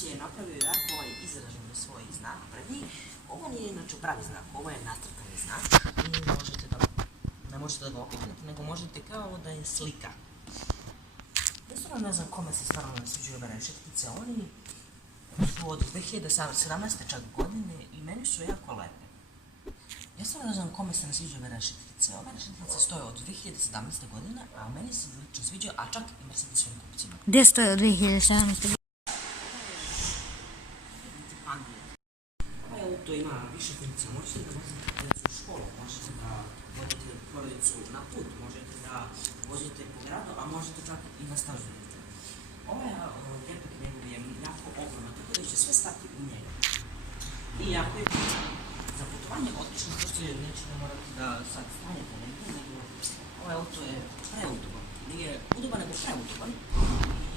si je napravio jako izraženi svoj znak pred njih. Ovo nije inače pravi znak, ovo je nacrtani znak i ne možete da ga opipnete, nego možete kao da je slika. Jednostavno ne znam kome se stvarno ne sviđaju ove rešetkice, oni su od 2017. čak godine i meni su jako lepe. Ja stvarno ne znam kome se ne sviđaju ove rešetkice. Ove rešetkice stoje od 2017. godine, a meni se lično sviđaju, a čak i Mercedes svojim kupcima. Gdje stoje od 2017. Ovaj auto ima više funkcija, možete da vozite djecu u školu, možete da vodite porodicu na put, možete da vozite po gradu, a možete čak i da stažujete. Ovaj gepak njegov je jako ogroman, tako da će sve stati u njega. I jako je za putovanje odlično, zato što nećete morati da sad stanete negdje, nego ovaj auto je preudoban. Nije udoban, nego preudoban.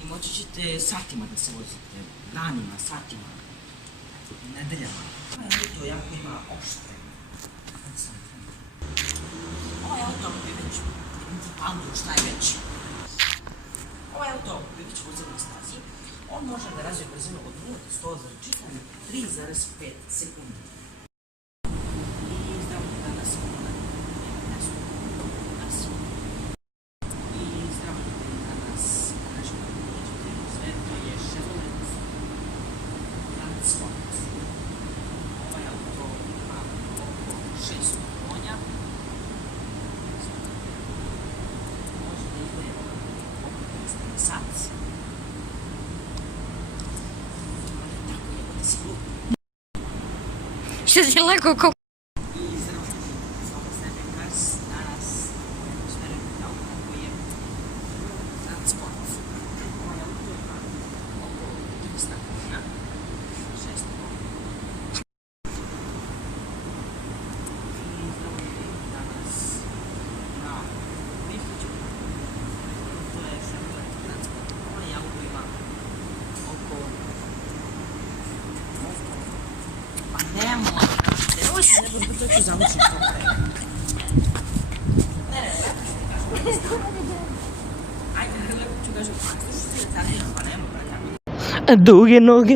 I moći ćete satima da se vozite, danima, satima, nedeljama. Ovaj auto jako ima opšte. Ovaj auto bi već pandu šta je već. Ovaj auto bi već vozio na stazi. On može da razvije brzinu od 0 do 100 za čitanje 3,5 sekundi. I zdravlje danas I zdravlje danas nešto da vidite sve, to je Chevrolet Transport. Ovaj auto ima oko 600 konja. Može da ide oko 300 na sat. Tako je, da si glup. Što si lako ko... I zdravlje Slava sebe Kars danas usmereno na auto koji je Transport. Ovaj auto ima oko 300 konja. 600 konja. I zdravlje danas na Bistiću. To je Chevrolet Transport. Ovaj auto ima oko... Pa nemoj! Nemoj se, nego to ću završiti to pre. Ajde, lepo ću kažem, pa slušajte, pa nemoj, pa nemoj. Duge noge.